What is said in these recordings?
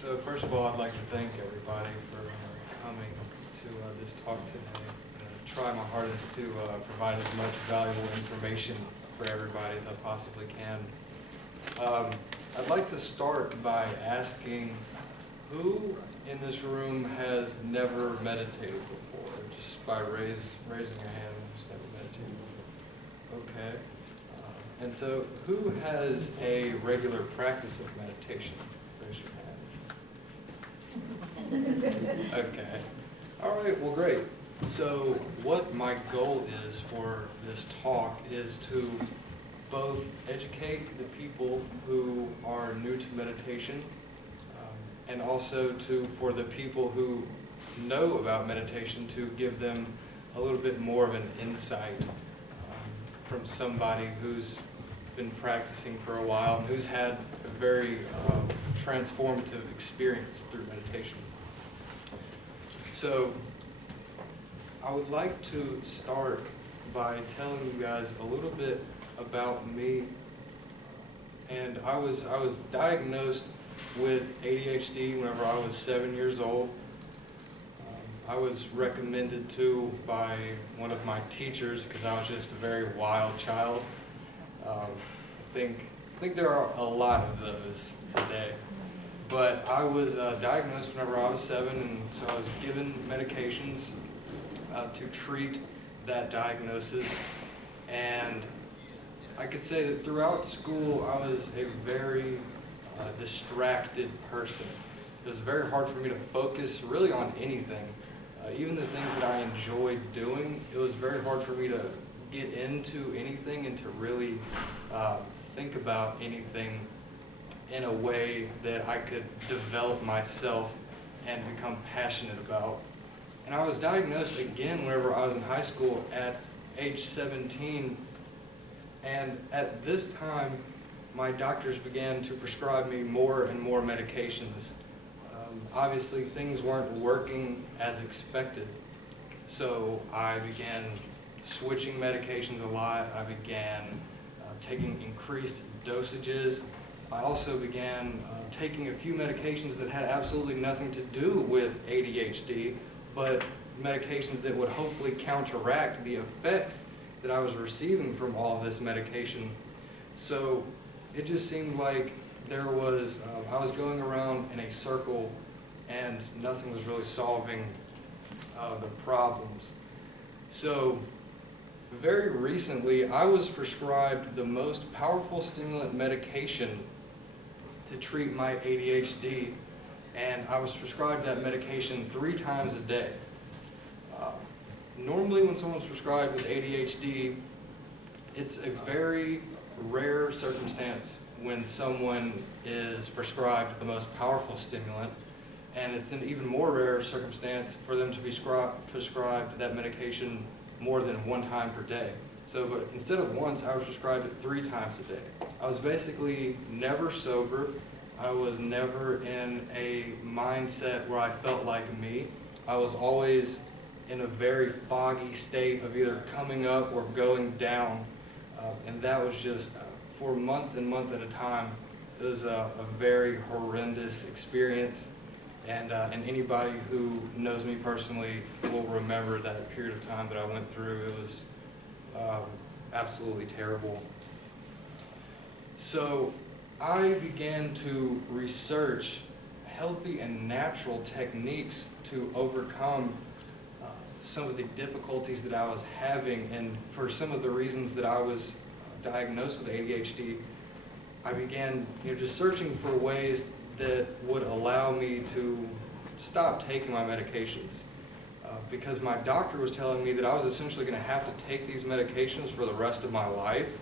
So first of all, I'd like to thank everybody for coming to this talk today. I'm going to try my hardest to provide as much valuable information for everybody as I possibly can. I'd like to start by asking who in this room has never meditated before? Just by raising your hand, who's never meditated before? Okay. And so who has a regular practice of meditation? Raise your hand. Okay. All right, well, great. So what my goal is for this talk is to both educate the people who are new to meditation and also for the people who know about meditation, to give them a little bit more of an insight from somebody who's been practicing for a while and who's had a very transformative experience through meditation. So I would like to start by telling you guys a little bit about me. And I was diagnosed with ADHD whenever I was 7 years old. I was recommended to by one of my teachers because I was just a very wild child. I think there are a lot of those today. But I was diagnosed whenever I was 7, and so I was given medications to treat that diagnosis. And I could say that throughout school I was a very distracted person. It was very hard for me to focus really on anything. Even the things that I enjoyed doing, it was very hard for me to get into anything and to really think about anything in a way that I could develop myself and become passionate about. And I was diagnosed again whenever I was in high school at age 17. And at this time, my doctors began to prescribe me more and more medications. Obviously, things weren't working as expected. So I began switching medications a lot. I began taking increased dosages. I also began taking a few medications that had absolutely nothing to do with ADHD, but medications that would hopefully counteract the effects that I was receiving from all of this medication. So it just seemed like I was going around in a circle and nothing was really solving the problems. So very recently, I was prescribed the most powerful stimulant medication to treat my ADHD, and I was prescribed that medication 3 times a day. Normally when someone's prescribed with ADHD, it's a very rare circumstance when someone is prescribed the most powerful stimulant, and it's an even more rare circumstance for them to be prescribed that medication more than 1 time per day. So, but instead of once, I was prescribed it 3 times a day. I was basically never sober. I was never in a mindset where I felt like me. I was always in a very foggy state of either coming up or going down. And that was just, for months and months at a time, it was a very horrendous experience. And anybody who knows me personally will remember that period of time that I went through. It was absolutely terrible. So I began to research healthy and natural techniques to overcome some of the difficulties that I was having, and for some of the reasons that I was diagnosed with ADHD, I began just searching for ways that would allow me to stop taking my medications. Because my doctor was telling me that I was essentially going to have to take these medications for the rest of my life,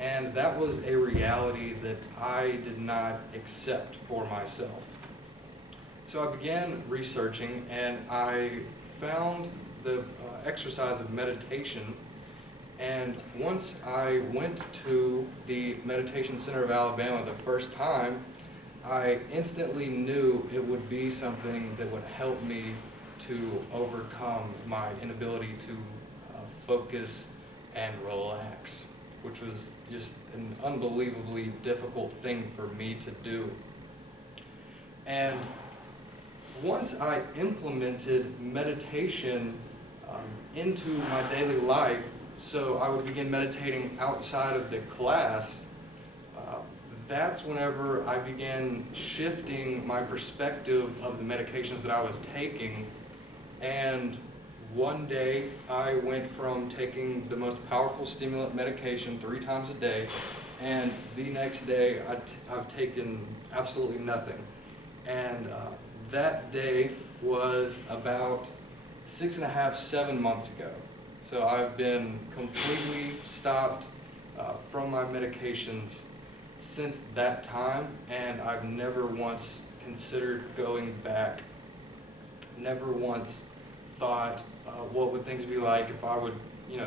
and that was a reality that I did not accept for myself. So I began researching, and I found the exercise of meditation. And once I went to the Meditation Center of Alabama the first time, I instantly knew it would be something that would help me to overcome my inability to focus and relax, which was just an unbelievably difficult thing for me to do. And once I implemented meditation into my daily life, so I would begin meditating outside of the class, that's whenever I began shifting my perspective of the medications that I was taking. And one day I went from taking the most powerful stimulant medication 3 times a day, and the next day I've taken absolutely nothing. And that day was about 6.5, 7 months ago. So I've been completely stopped from my medications since that time, and I've never once considered going back. Never once thought, what would things be like if I would,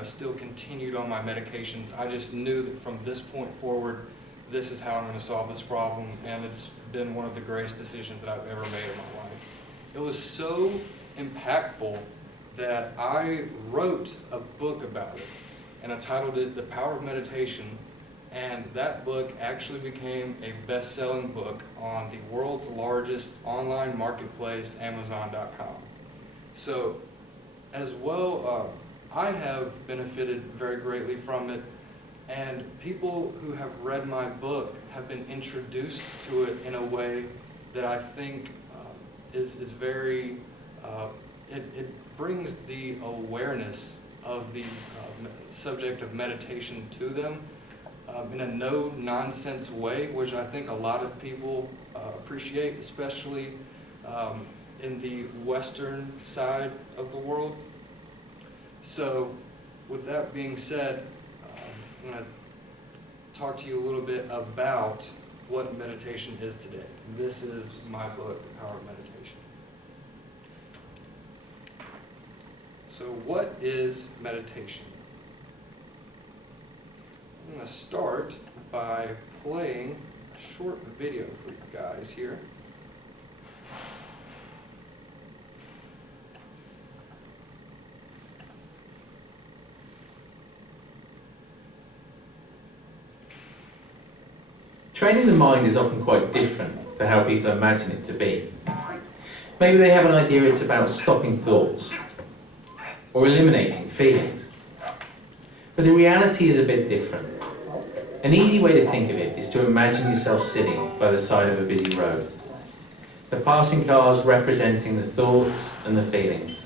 still continued on my medications. I just knew that from this point forward, this is how I'm going to solve this problem, and it's been one of the greatest decisions that I've ever made in my life. It was so impactful that I wrote a book about it, and I titled it The Power of Meditation, and that book actually became a best-selling book on the world's largest online marketplace, Amazon.com. So, as well, I have benefited very greatly from it, and people who have read my book have been introduced to it in a way that I think is very, it brings the awareness of the subject of meditation to them in a no-nonsense way, which I think a lot of people appreciate, especially in the Western side of the world. So, with that being said, I'm going to talk to you a little bit about what meditation is today. This is my book, The Power of Meditation. So, what is meditation? I'm going to start by playing a short video for you guys here. Training the mind is often quite different to how people imagine it to be. Maybe they have an idea it's about stopping thoughts or eliminating feelings. But the reality is a bit different. An easy way to think of it is to imagine yourself sitting by the side of a busy road. The passing cars representing the thoughts and the feelings.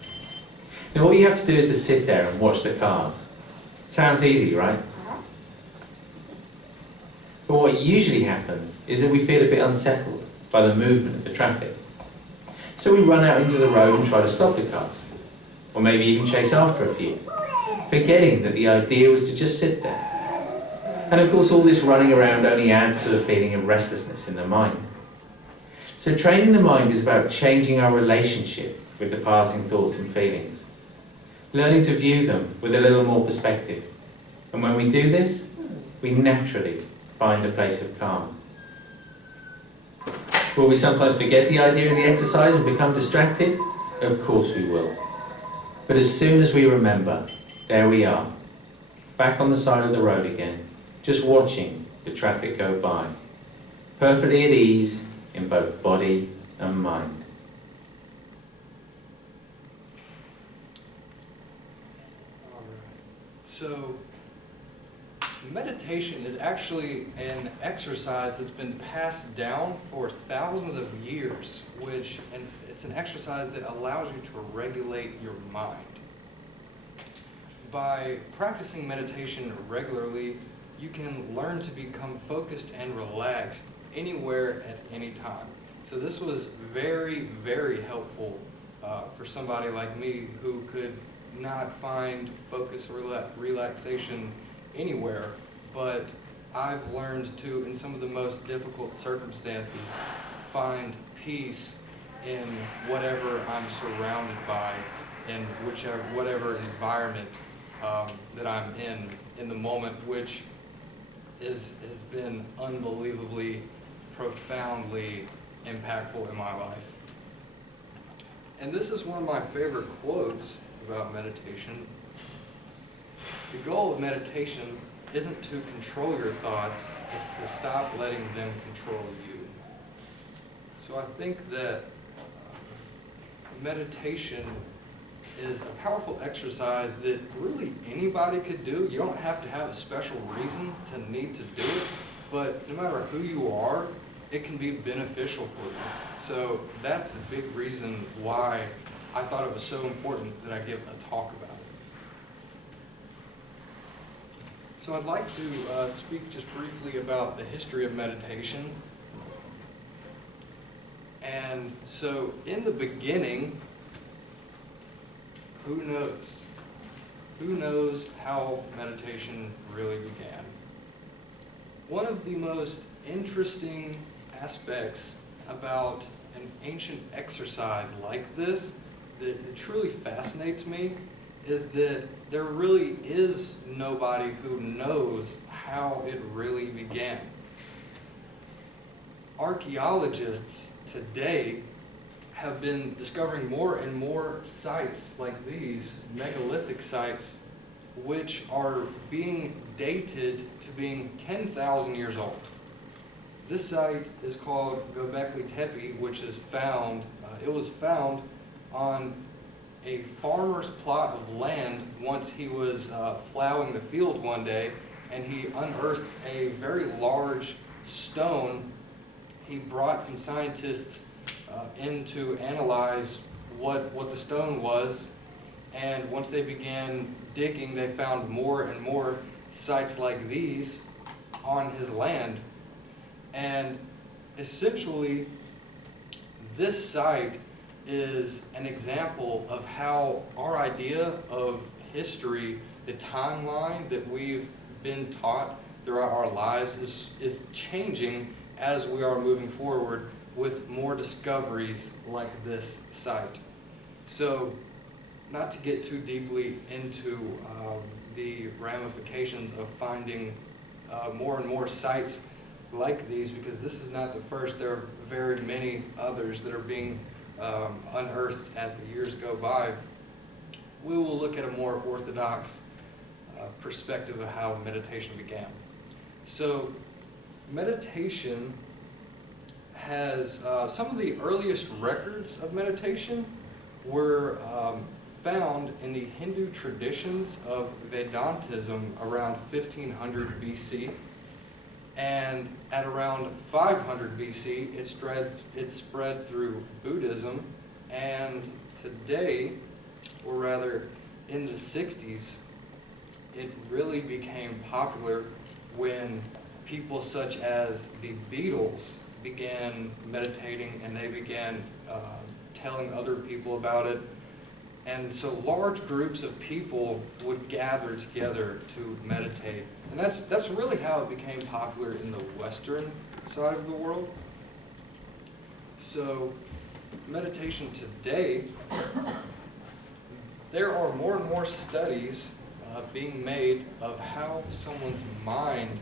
Now all you have to do is to sit there and watch the cars. Sounds easy, right? But what usually happens is that we feel a bit unsettled by the movement of the traffic. So we run out into the road and try to stop the cars, or maybe even chase after a few, forgetting that the idea was to just sit there. And of course all this running around only adds to the feeling of restlessness in the mind. So training the mind is about changing our relationship with the passing thoughts and feelings, learning to view them with a little more perspective. And when we do this, we naturally find a place of calm. Will we sometimes forget the idea in the exercise and become distracted? Of course we will. But as soon as we remember, there we are, back on the side of the road again, just watching the traffic go by, perfectly at ease in both body and mind. All right. So, meditation is actually an exercise that's been passed down for thousands of years, and it's an exercise that allows you to regulate your mind. By practicing meditation regularly, you can learn to become focused and relaxed anywhere at any time. So this was very, very helpful for somebody like me who could not find focus or relaxation anywhere, but I've learned to, in some of the most difficult circumstances, find peace in whatever I'm surrounded by, in whatever environment that I'm in the moment, which has been unbelievably, profoundly impactful in my life. And this is one of my favorite quotes about meditation. The goal of meditation isn't to control your thoughts, it's to stop letting them control you. So I think that meditation is a powerful exercise that really anybody could do. You don't have to have a special reason to need to do it, but no matter who you are, it can be beneficial for you. So that's a big reason why I thought it was so important that I give a talk about it. So I'd like to speak just briefly about the history of meditation. And so in the beginning, who knows? Who knows how meditation really began? One of the most interesting aspects about an ancient exercise like this that truly fascinates me is that there really is nobody who knows how it really began. Archaeologists today have been discovering more and more sites like these, megalithic sites, which are being dated to being 10,000 years old. This site is called Göbekli Tepe, which is found, it was found on a farmer's plot of land once he was plowing the field one day, and he unearthed a very large stone. He brought some scientists in to analyze what the stone was, and once they began digging, they found more and more sites like these on his land. And essentially, this site is an example of how our idea of history, the timeline that we've been taught throughout our lives, is changing as we are moving forward with more discoveries like this site. So, not to get too deeply into the ramifications of finding more and more sites like these, because this is not the first. There are very many others that are being unearthed as the years go by. We will look at a more orthodox perspective of how meditation began. So, meditation has some of the earliest records of meditation were found in the Hindu traditions of Vedantism around 1500 BC. And at around 500 BC, it spread through Buddhism, and today, or rather in the 60s, it really became popular when people such as the Beatles began meditating, and they began telling other people about it. And so large groups of people would gather together to meditate. And that's really how it became popular in the Western side of the world. So meditation today, there are more and more studies being made of how someone's mind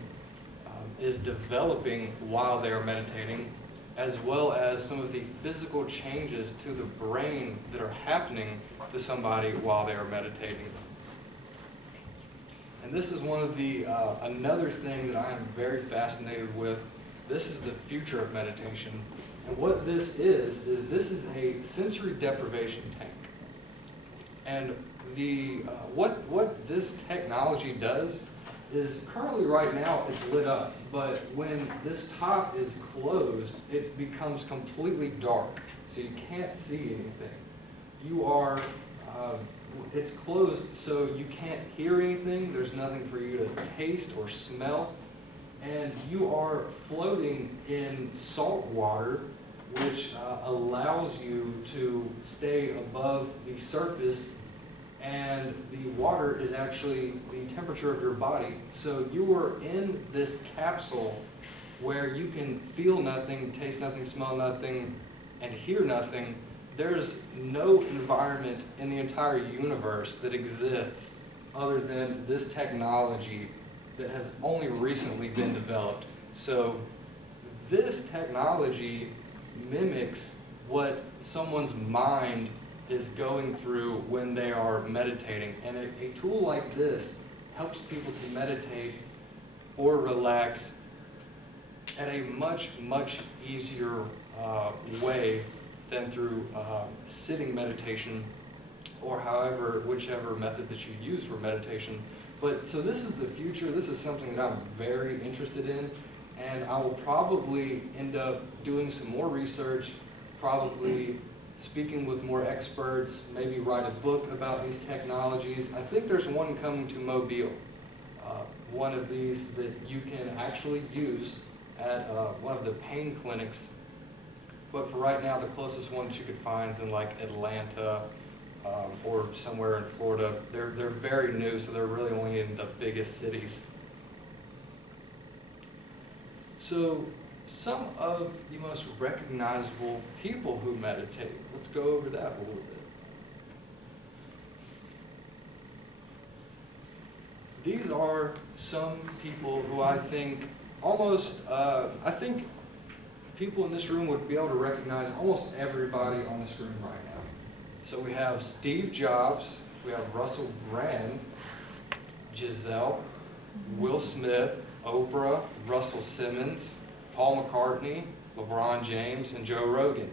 is developing while they are meditating, as well as some of the physical changes to the brain that are happening to somebody while they are meditating. And this is one of the, another thing that I am very fascinated with. This is the future of meditation. And what this is this is a sensory deprivation tank. And the, what this technology does is currently right now it's lit up, but when this top is closed, it becomes completely dark, so you can't see anything. You are, it's closed, so you can't hear anything. There's nothing for you to taste or smell, and you are floating in salt water, which allows you to stay above the surface, and the water is actually the temperature of your body. So you are in this capsule where you can feel nothing, taste nothing, smell nothing, and hear nothing. There's no environment in the entire universe that exists other than this technology that has only recently been developed. So this technology mimics what someone's mind is going through when they are meditating. And a tool like this helps people to meditate or relax at a much, much easier way than through sitting meditation, or whichever method that you use for meditation. But so this is the future. This is something that I'm very interested in, and I will probably end up doing some more research, probably speaking with more experts, maybe write a book about these technologies. I think there's one coming to Mobile, one of these that you can actually use at one of the pain clinics. But for right now, the closest one that you could find is in like Atlanta or somewhere in Florida. They're very new, so they're really only in the biggest cities. So some of the most recognizable people who meditate, let's go over that a little bit. These are some people who I think I think people in this room would be able to recognize almost everybody on the screen right now. So we have Steve Jobs, we have Russell Brand, Giselle, Will Smith, Oprah, Russell Simmons, Paul McCartney, LeBron James, and Joe Rogan.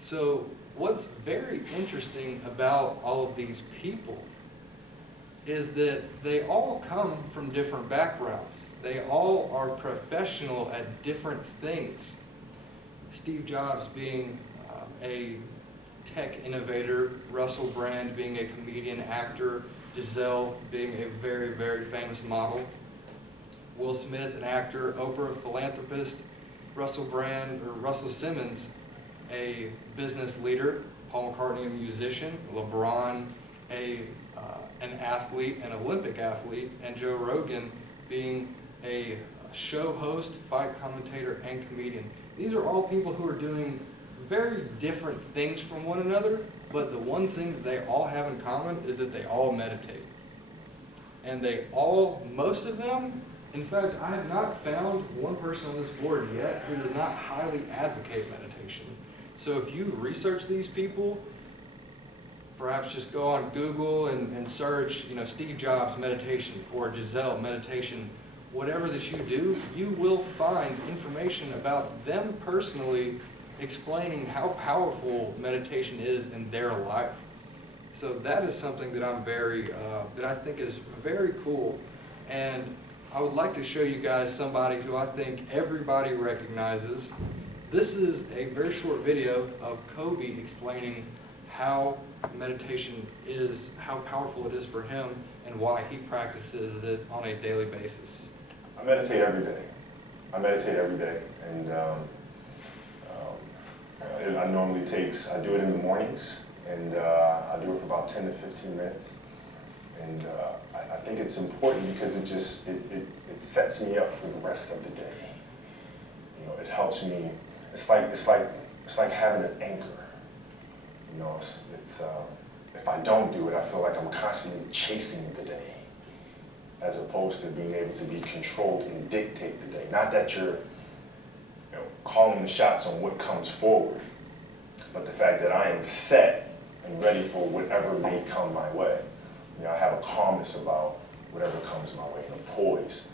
So what's very interesting about all of these people is that they all come from different backgrounds. They all are professional at different things. Steve Jobs being a tech innovator, Russell Brand being a comedian, actor, Giselle being a very, very famous model, Will Smith, an actor, Oprah, a philanthropist, Russell Simmons, a business leader, Paul McCartney, a musician, LeBron, an athlete, an Olympic athlete, and Joe Rogan being a show host, fight commentator, and comedian. These are all people who are doing very different things from one another, but the one thing that they all have in common is that they all meditate. And most of them, in fact, I have not found one person on this board yet who does not highly advocate meditation. So if you research these people, perhaps just go on Google and search, Steve Jobs meditation or Giselle meditation. Whatever that you do, you will find information about them personally explaining how powerful meditation is in their life. So that is something that that I think is very cool. And I would like to show you guys somebody who I think everybody recognizes. This is a very short video of Kobe explaining how meditation is, how powerful it is for him, and why he practices it on a daily basis. I meditate every day. And I do it in the mornings, and I do it for about 10 to 15 minutes. And I think it's important because it sets me up for the rest of the day. It helps me. It's like having an anchor. If I don't do it, I feel like I'm constantly chasing the day, as opposed to being able to be controlled and dictate the day. Not that you're calling the shots on what comes forward, but the fact that I am set and ready for whatever may come my way. I have a calmness about whatever comes my way, and a poise.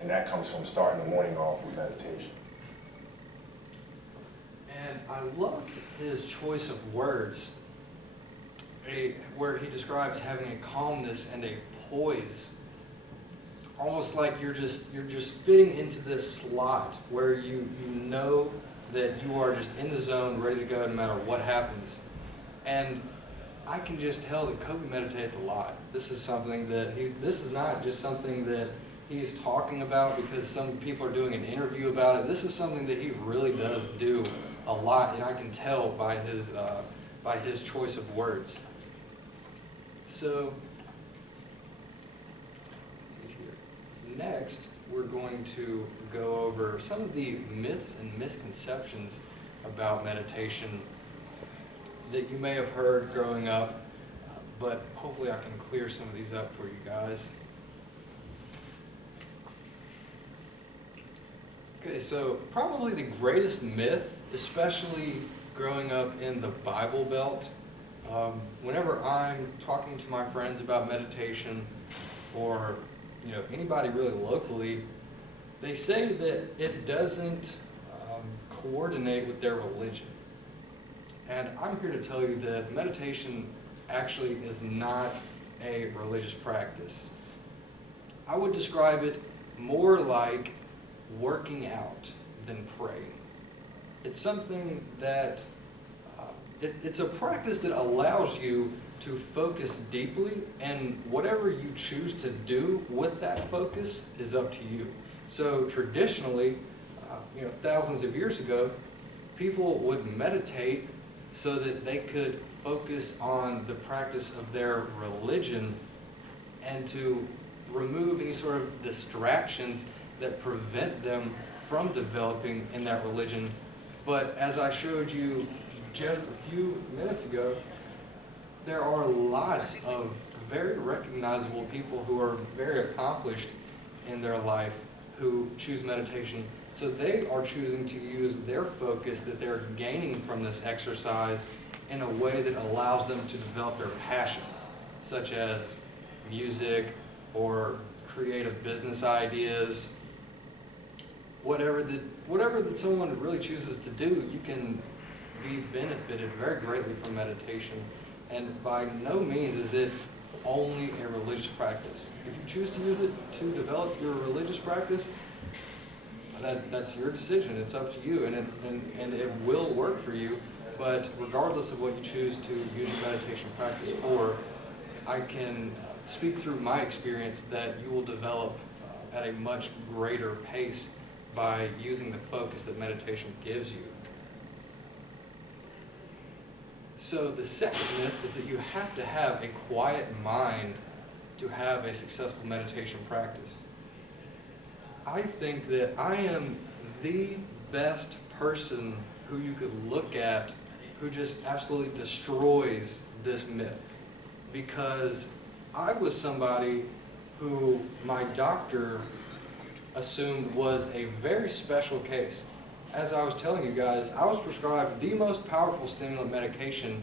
And that comes from starting the morning off with meditation. And I loved his choice of words, where he describes having a calmness and a poise, almost like you're just fitting into this slot where you know that you are just in the zone, ready to go no matter what happens. And I can just tell that Kobe meditates a lot. This is something that this is not just something that he's talking about because some people are doing an interview about it. This is something that he really does do a lot, and I can tell by his choice of words. So, let's see here. Next, we're going to go over some of the myths and misconceptions about meditation that you may have heard growing up, but hopefully I can clear some of these up for you guys. Okay, so probably the greatest myth, especially growing up in the Bible Belt, whenever I'm talking to my friends about meditation, or anybody really locally, they say that it doesn't coordinate with their religion. And I'm here to tell you that meditation actually is not a religious practice. I would describe it more like working out than praying. It's something that, it's a practice that allows you to focus deeply, and whatever you choose to do with that focus is up to you. So traditionally, thousands of years ago, people would meditate so that they could focus on the practice of their religion and to remove any sort of distractions that prevent them from developing in that religion. But as I showed you just a few minutes ago, there are lots of very recognizable people who are very accomplished in their life who choose meditation. So they are choosing to use their focus that they're gaining from this exercise in a way that allows them to develop their passions, such as music or creative business ideas. Whatever that someone really chooses to do, you can be benefited very greatly from meditation. And by no means is it only a religious practice. If you choose to use it to develop your religious practice, that's your decision. It's up to you, and it will work for you. But regardless of what you choose to use your meditation practice for, I can speak through my experience that you will develop at a much greater pace by using the focus that meditation gives you. So the second myth is that you have to have a quiet mind to have a successful meditation practice. I think that I am the best person who you could look at who just absolutely destroys this myth, because I was somebody who my doctor assumed was a very special case. As I was telling you guys, I was prescribed the most powerful stimulant medication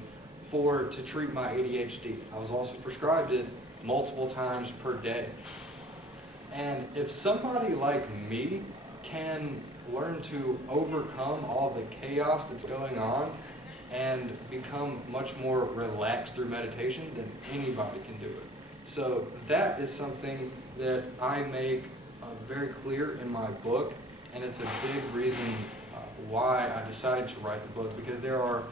to treat my ADHD. I was also prescribed it multiple times per day. And if somebody like me can learn to overcome all the chaos that's going on and become much more relaxed through meditation, then anybody can do it. So that is something that I make very clear in my book, and it's a big reason why I decided to write the book, because there are,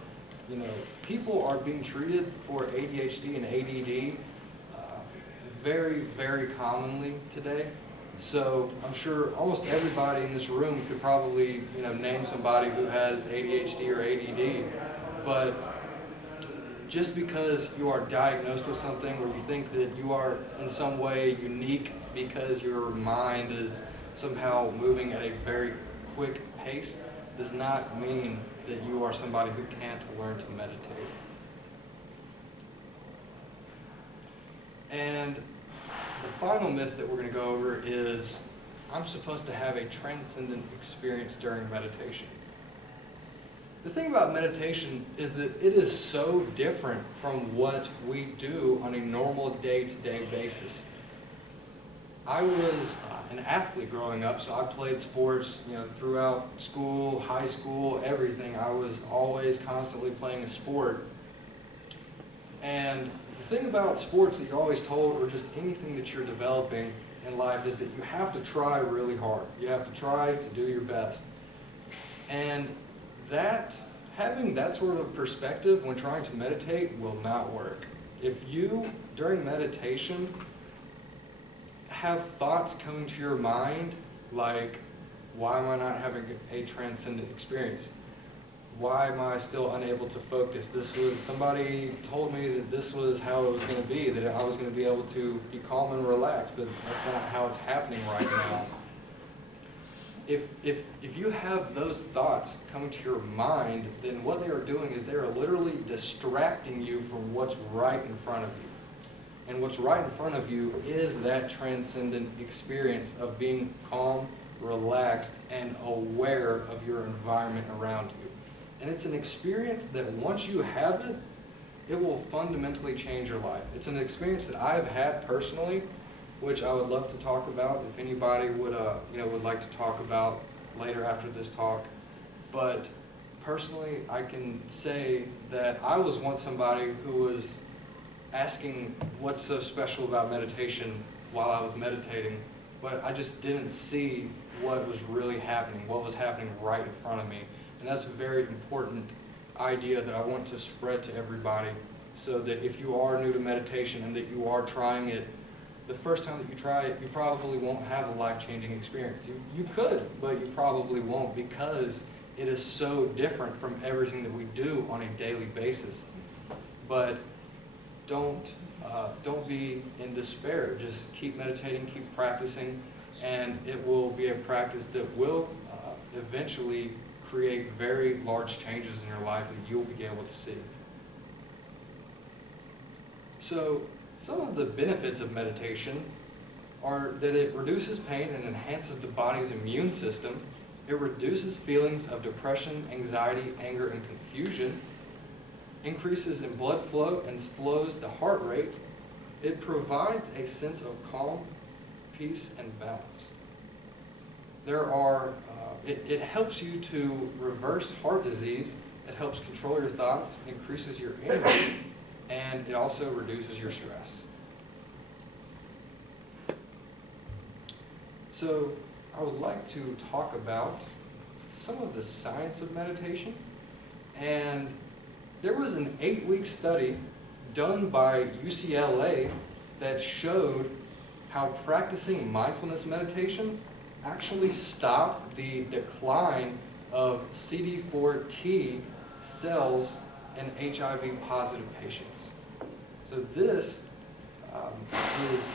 people are being treated for ADHD and ADD very, very commonly today. So I'm sure almost everybody in this room could probably, name somebody who has ADHD or ADD. But just because you are diagnosed with something, or you think that you are in some way unique because your mind is somehow moving at a very quick pace, does not mean that you are somebody who can't learn to meditate. And the final myth that we're going to go over is, I'm supposed to have a transcendent experience during meditation. The thing about meditation is that it is so different from what we do on a normal day-to-day basis. I was an athlete growing up, so I played sports, throughout school, high school, everything. I was always constantly playing a sport. And the thing about sports that you're always told, or just anything that you're developing in life, is that you have to try really hard. You have to try to do your best. And having that sort of perspective when trying to meditate will not work. If you, during meditation, have thoughts coming to your mind like, why am I not having a transcendent experience? Why am I still unable to focus? Somebody told me that this was how it was going to be, that I was going to be able to be calm and relaxed, but that's not how it's happening right now. If you have those thoughts coming to your mind, then what they are doing is they are literally distracting you from what's right in front of you. And what's right in front of you is that transcendent experience of being calm, relaxed, and aware of your environment around you. And it's an experience that once you have it, it will fundamentally change your life. It's an experience that I've had personally, which I would love to talk about if anybody would like to talk about later after this talk. but personally, I can say that I was once somebody who was asking what's so special about meditation while I was meditating, but I just didn't see what was really happening, what was happening right in front of me. And that's a very important idea that I want to spread to everybody, so that if you are new to meditation and that you are trying it, the first time that you try it, you probably won't have a life-changing experience. You could, but you probably won't, because it is so different from everything that we do on a daily basis. But don't be in despair. Just keep meditating, keep practicing, and it will be a practice that will eventually create very large changes in your life that you'll be able to see. So, some of the benefits of meditation are that it reduces pain and enhances the body's immune system. It reduces feelings of depression, anxiety, anger, and confusion. Increases in blood flow and slows the heart rate. It provides a sense of calm, peace, and balance. It helps you to reverse heart disease. It helps control your thoughts, increases your energy, and it also reduces your stress. So I would like to talk about some of the science of meditation. And there was an 8-week study done by UCLA that showed how practicing mindfulness meditation actually stopped the decline of CD4T cells in HIV-positive patients. So this is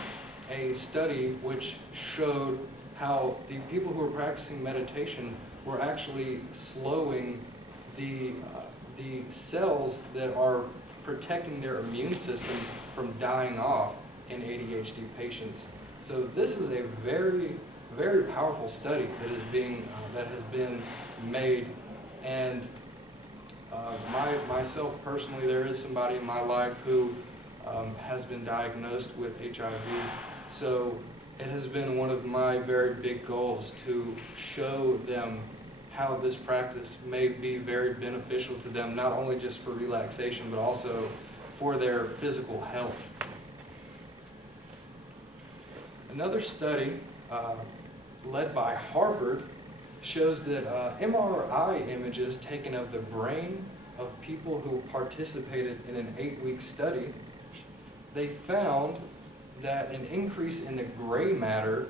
a study which showed how the people who were practicing meditation were actually slowing the cells that are protecting their immune system from dying off in ADHD patients. So this is a very, very powerful study that has been made. And myself personally, there is somebody in my life who has been diagnosed with HIV. So it has been one of my very big goals to show them how this practice may be very beneficial to them, not only just for relaxation, but also for their physical health. Another study led by Harvard shows that MRI images taken of the brain of people who participated in an 8-week study, they found that an increase in the gray matter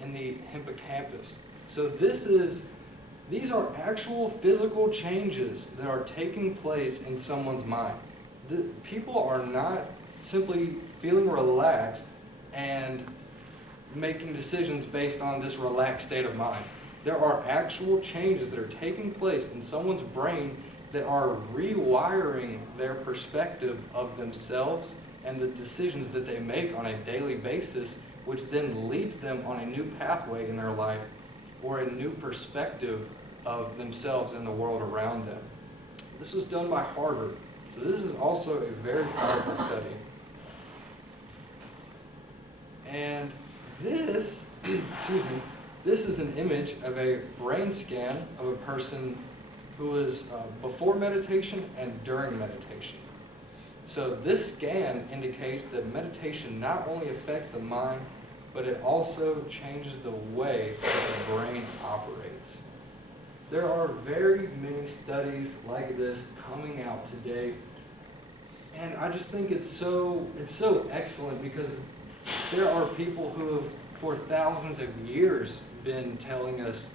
in the hippocampus. So these are actual physical changes that are taking place in someone's mind. People are not simply feeling relaxed and making decisions based on this relaxed state of mind. There are actual changes that are taking place in someone's brain that are rewiring their perspective of themselves and the decisions that they make on a daily basis, which then leads them on a new pathway in their life or a new perspective of themselves and the world around them. This was done by Harvard, so this is also a very powerful study. And this, this is an image of a brain scan of a person who was before meditation and during meditation. So this scan indicates that meditation not only affects the mind, but it also changes the way that the brain operates. There are very many studies like this coming out today, and I just think it's so excellent, because there are people who have for thousands of years been telling us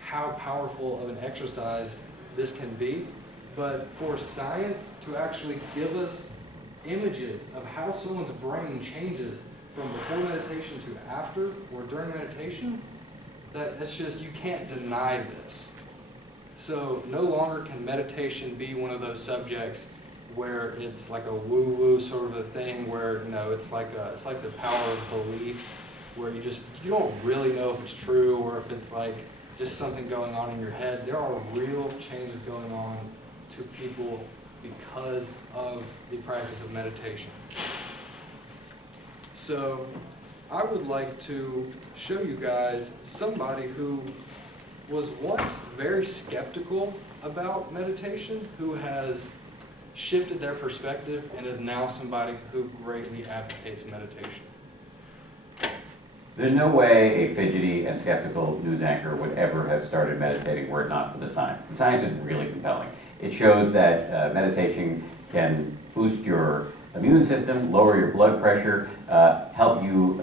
how powerful of an exercise this can be, but for science to actually give us images of how someone's brain changes from before meditation to after or during meditation, that's just, you can't deny this. So no longer can meditation be one of those subjects where it's like a woo-woo sort of a thing where, you know, it's like the power of belief, where you don't really know if it's true or if it's like just something going on in your head. There are real changes going on to people because of the practice of meditation. So I would like to show you guys somebody who was once very skeptical about meditation, who has shifted their perspective and is now somebody who greatly advocates meditation. There's no way a fidgety and skeptical news anchor would ever have started meditating were it not for the science. The science is really compelling. It shows that meditation can boost your immune system, lower your blood pressure, help you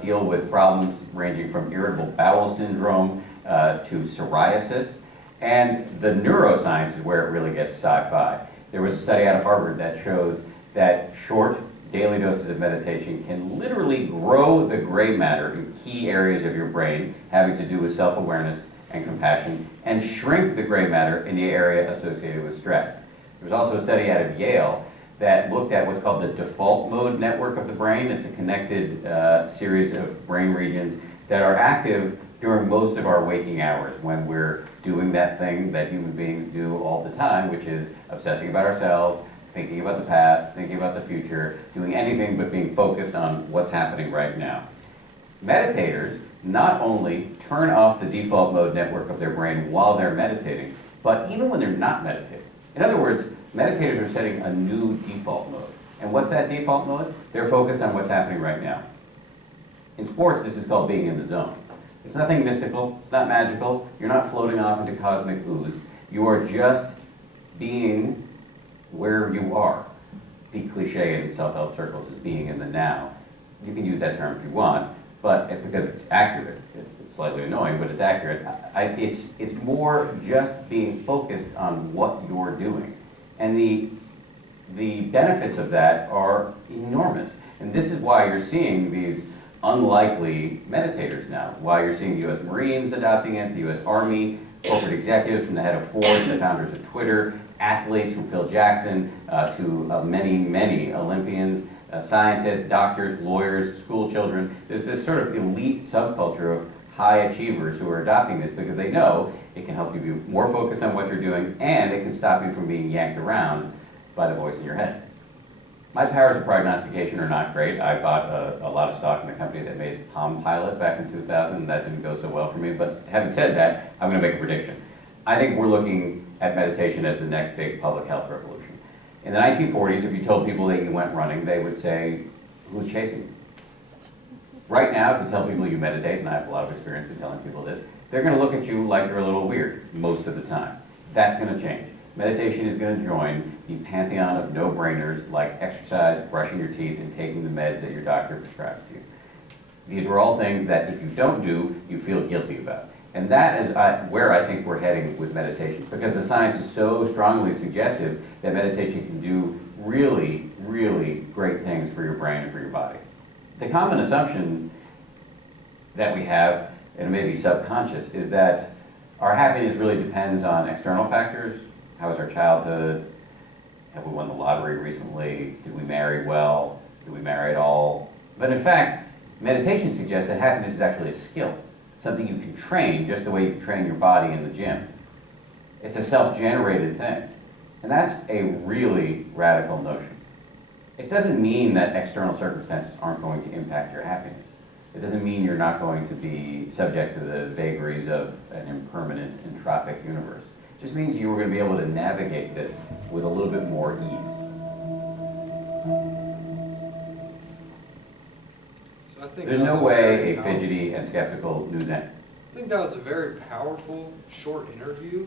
deal with problems ranging from irritable bowel syndrome to psoriasis. And the neuroscience is where it really gets sci-fi. There was a study out of Harvard that shows that short daily doses of meditation can literally grow the gray matter in key areas of your brain having to do with self-awareness and compassion, and shrink the gray matter in the area associated with stress. There was also a study out of Yale that looked at what's called the default mode network of the brain. It's a connected series of brain regions that are active during most of our waking hours when we're doing that thing that human beings do all the time, which is obsessing about ourselves, thinking about the past, thinking about the future, doing anything but being focused on what's happening right now. Meditators not only turn off the default mode network of their brain while they're meditating, but even when they're not meditating. In other words, meditators are setting a new default mode. And what's that default mode? They're focused on what's happening right now. In sports, this is called being in the zone. It's nothing mystical, it's not magical, you're not floating off into cosmic ooze. You are just being where you are. The cliche in self-help circles is being in the now. You can use that term if you want, but because it's accurate. It's slightly annoying, but it's accurate. It's more just being focused on what you're doing. And the benefits of that are enormous. And this is why you're seeing these unlikely meditators now, why you're seeing the U.S. Marines adopting it, the U.S. Army, corporate executives from the head of Ford to the founders of Twitter, athletes from Phil Jackson to many, many Olympians, scientists, doctors, lawyers, school children. There's this sort of elite subculture of high achievers who are adopting this because they know it can help you be more focused on what you're doing, and it can stop you from being yanked around by the voice in your head. My powers of prognostication are not great. I bought a lot of stock in the company that made Palm Pilot back in 2000, and that didn't go so well for me. But having said that, I'm going to make a prediction. I think we're looking at meditation as the next big public health revolution. In the 1940s, if you told people that you went running, they would say, who's chasing you? Right now, if you tell people you meditate, and I have a lot of experience with telling people this, they're going to look at you like you're a little weird most of the time. That's going to change. Meditation is going to join the pantheon of no-brainers like exercise, brushing your teeth, and taking the meds that your doctor prescribes to you. These are all things that if you don't do, you feel guilty about. And that is where I think we're heading with meditation, because the science is so strongly suggestive that meditation can do really, really great things for your brain and for your body. The common assumption that we have, and it may be subconscious, is that our happiness really depends on external factors. How was our childhood? Have we won the lottery recently? Did we marry well? Did we marry at all? But in fact, meditation suggests that happiness is actually a skill, something you can train just the way you can train your body in the gym. It's a self-generated thing. And that's a really radical notion. It doesn't mean that external circumstances aren't going to impact your happiness. It doesn't mean you're not going to be subject to the vagaries of an impermanent, entropic universe. It just means you were going to be able to navigate this with a little bit more ease. So I think There's no way a fidgety and skeptical news anchor. I think that was a very powerful, short interview.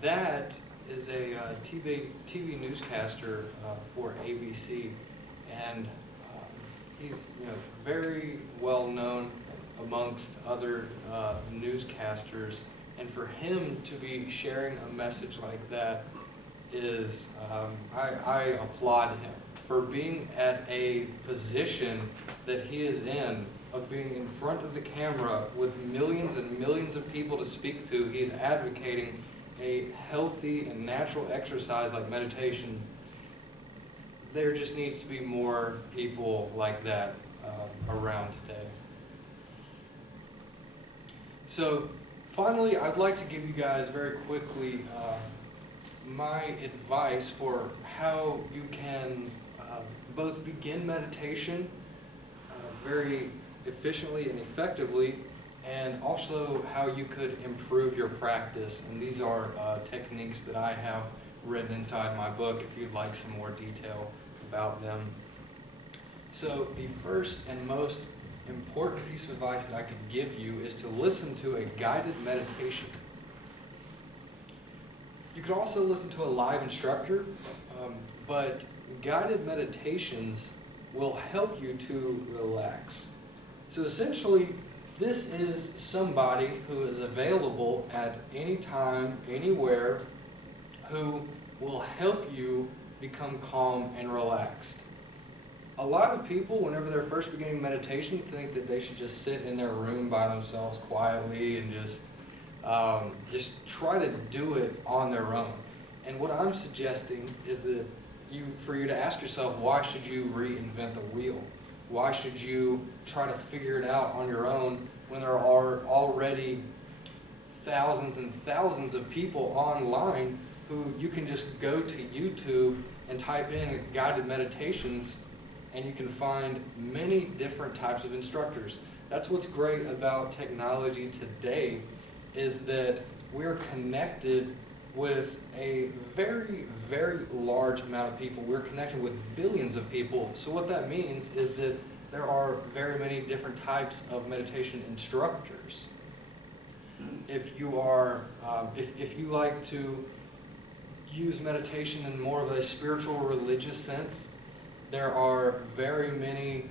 That is a TV newscaster for ABC, and he's very well known amongst other newscasters. And for him to be sharing a message like that is, I applaud him for being at a position that he is in, of being in front of the camera with millions and millions of people to speak to. He's advocating a healthy and natural exercise like meditation. There just needs to be more people like that around today. So finally, I'd like to give you guys very quickly my advice for how you can both begin meditation very efficiently and effectively, and also how you could improve your practice. And these are techniques that I have written inside my book if you'd like some more detail about them. So the first and most important piece of advice that I could give you is to listen to a guided meditation. You could also listen to a live instructor, but guided meditations will help you to relax. So essentially, this is somebody who is available at any time, anywhere, who will help you become calm and relaxed. A lot of people, whenever they're first beginning meditation, think that they should just sit in their room by themselves quietly and just try to do it on their own. And what I'm suggesting is that for you to ask yourself, why should you reinvent the wheel? Why should you try to figure it out on your own when there are already thousands and thousands of people online who you can just go to YouTube and type in guided meditations, and you can find many different types of instructors. That's what's great about technology today, is that we're connected with a very, very large amount of people. We're connected with billions of people. So what that means is that there are very many different types of meditation instructors. If you are, if you like to use meditation in more of a spiritual, religious sense, there are very many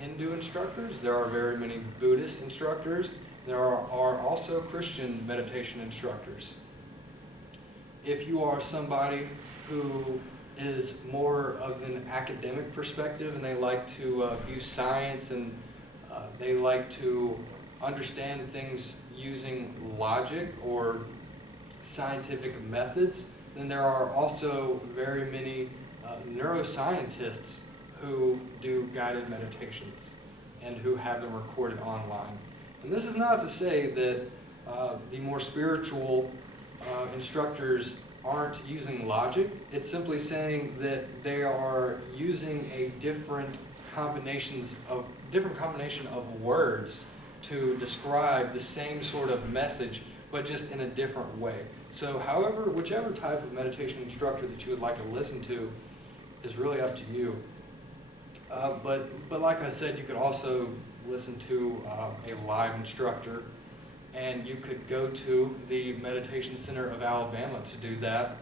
Hindu instructors. There are very many Buddhist instructors. There are also Christian meditation instructors. If you are somebody who is more of an academic perspective and they like to view science and they like to understand things using logic or scientific methods, then there are also very many neuroscientists who do guided meditations and who have them recorded online. And this is not to say that the more spiritual instructors aren't using logic. It's simply saying that they are using a different combination of words to describe the same sort of message, but just in a different way. So whichever type of meditation instructor that you would like to listen to is really up to you. But like I said, you could also listen to a live instructor, and you could go to the Meditation Center of Alabama to do that,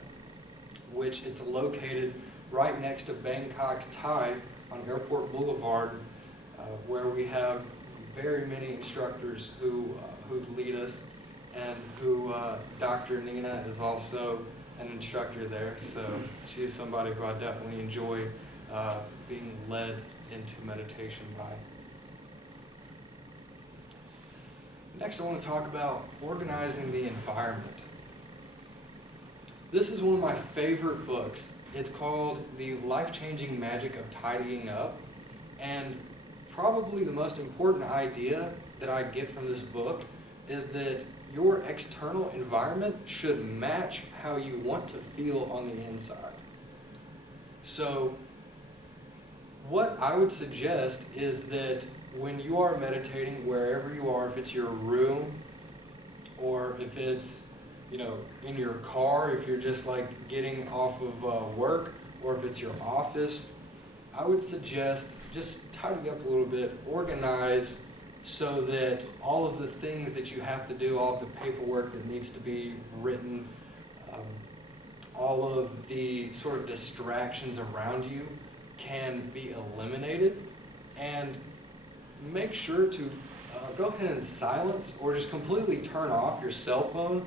which it's located right next to Bangkok Thai on Airport Boulevard, where we have very many instructors who lead us, and who Dr. Nina is also an instructor there. So she is somebody who I definitely enjoy being led into meditation by. Next, I want to talk about organizing the environment. This is one of my favorite books. It's called The Life-Changing Magic of Tidying Up. And probably the most important idea that I get from this book is that your external environment should match how you want to feel on the inside. So what I would suggest is that when you are meditating, wherever you are, if it's your room, or if it's, in your car, if you're just like getting off of work, or if it's your office, I would suggest just tidy up a little bit, organize so that all of the things that you have to do, all of the paperwork that needs to be written, all of the sort of distractions around you can be eliminated. And make sure to go ahead and silence or just completely turn off your cell phone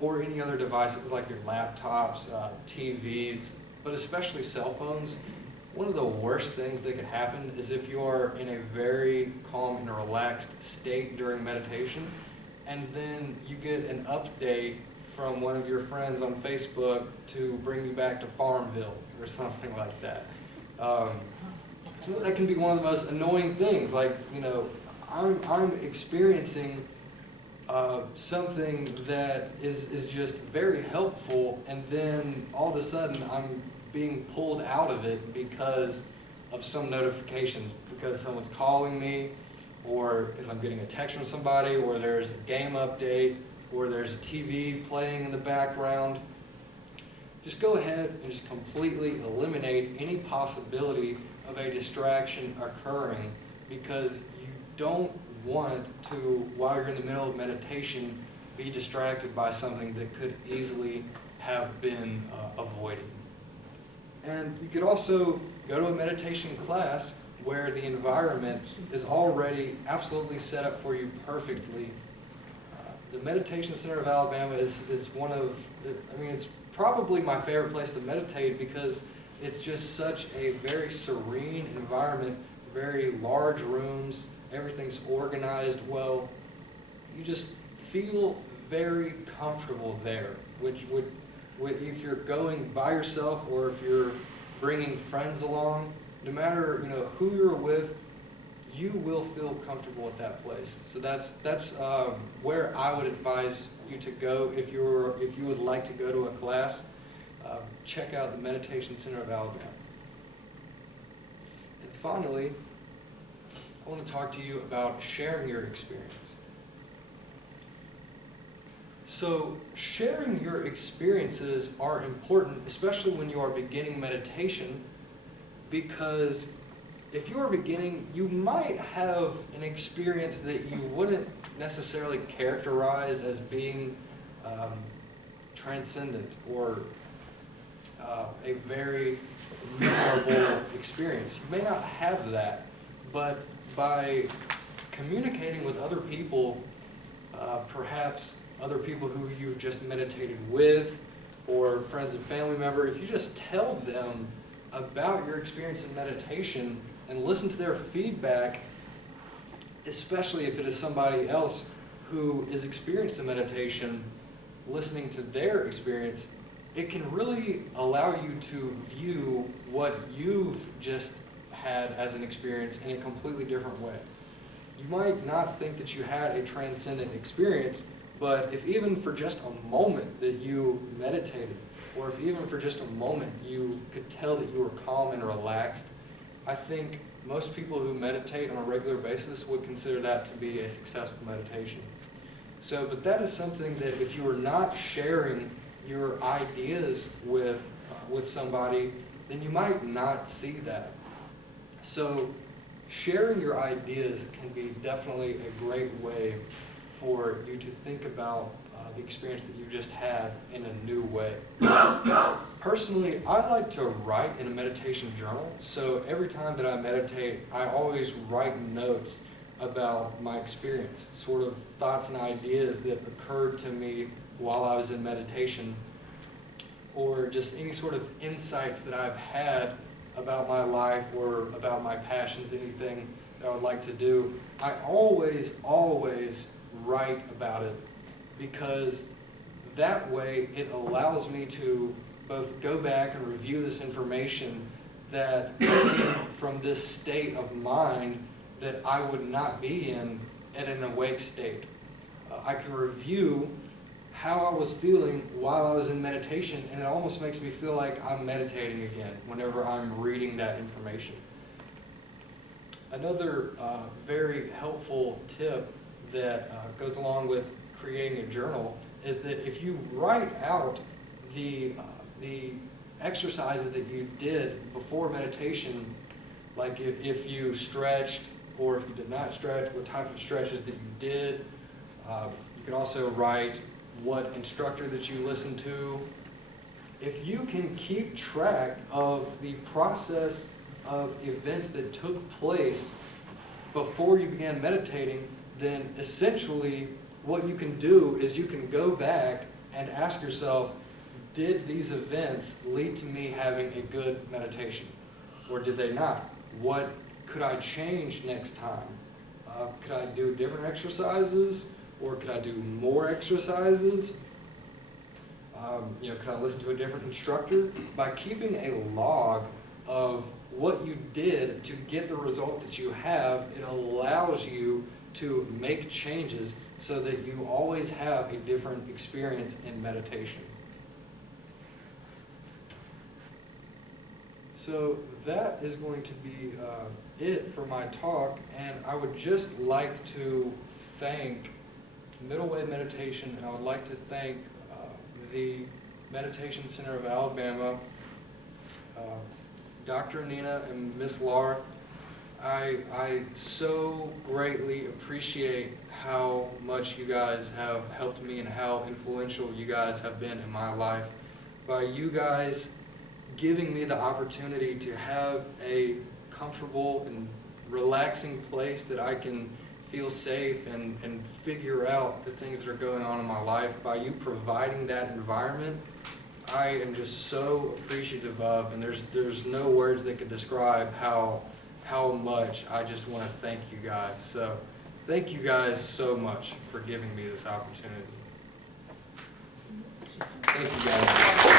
or any other devices like your laptops, TVs, but especially cell phones. One of the worst things that could happen is if you are in a very calm and relaxed state during meditation, and then you get an update from one of your friends on Facebook to bring you back to Farmville or something like that. So that can be one of the most annoying things. Like, I'm experiencing something that is just very helpful, and then all of a sudden I'm being pulled out of it because of some notifications, because someone's calling me, or because I'm getting a text from somebody, or there's a game update, or there's a TV playing in the background. Just go ahead and just completely eliminate any possibility of a distraction occurring, because you don't want to, while you're in the middle of meditation, be distracted by something that could easily have been avoided. And you could also go to a meditation class where the environment is already absolutely set up for you perfectly. The Meditation Center of Alabama is one of, it's probably my favorite place to meditate, because it's just such a very serene environment, very large rooms, everything's organized well. You just feel very comfortable there, which would, if you're going by yourself or if you're bringing friends along, no matter who you're with, you will feel comfortable at that place. So that's where I would advise you to go if you would like to go to a class. Check out the Meditation Center of Alabama. And finally, I want to talk to you about sharing your experience. So sharing your experiences are important, especially when you are beginning meditation, because if you are beginning, you might have an experience that you wouldn't necessarily characterize as being transcendent or a very memorable experience. You may not have that, but by communicating with other people, perhaps other people who you've just meditated with, or friends and family member, if you just tell them about your experience in meditation and listen to their feedback, especially if it is somebody else who is experienced in meditation, listening to their experience, it can really allow you to view what you've just had as an experience in a completely different way. You might not think that you had a transcendent experience, but if even for just a moment that you meditated, or if even for just a moment you could tell that you were calm and relaxed, I think most people who meditate on a regular basis would consider that to be a successful meditation. So, but that is something that if you are not sharing your ideas with somebody, then you might not see that. So sharing your ideas can be definitely a great way for you to think about the experience that you just had in a new way. Personally, I like to write in a meditation journal, so every time that I meditate, I always write notes about my experience, sort of thoughts and ideas that occurred to me while I was in meditation, or just any sort of insights that I've had about my life or about my passions, anything that I would like to do. I always write about it, because that way it allows me to both go back and review this information that came from this state of mind that I would not be in an awake state. I can review how I was feeling while I was in meditation, and it almost makes me feel like I'm meditating again whenever I'm reading that information. Another very helpful tip that goes along with creating a journal is that if you write out the exercises that you did before meditation, like if you stretched or if you did not stretch, what type of stretches that you did. You can also write what instructor that you listened to. If you can keep track of the process of events that took place before you began meditating, then essentially what you can do is you can go back and ask yourself, did these events lead to me having a good meditation? Or did they not? What could I change next time? Could I do different exercises? Or could I do more exercises? Could I listen to a different instructor? By keeping a log of what you did to get the result that you have, it allows you to make changes so that you always have a different experience in meditation. So that is going to be it for my talk, and I would just like to thank Middle Way Meditation, and I would like to thank the Meditation Center of Alabama, Dr. Nina and Miss Laura. I so greatly appreciate how much you guys have helped me and how influential you guys have been in my life. By you guys giving me the opportunity to have a comfortable and relaxing place that I can feel safe and figure out the things that are going on in my life, by you providing that environment, I am just so appreciative of, and there's no words that could describe how much I just want to thank you guys. So thank you guys so much for giving me this opportunity. Thank you guys.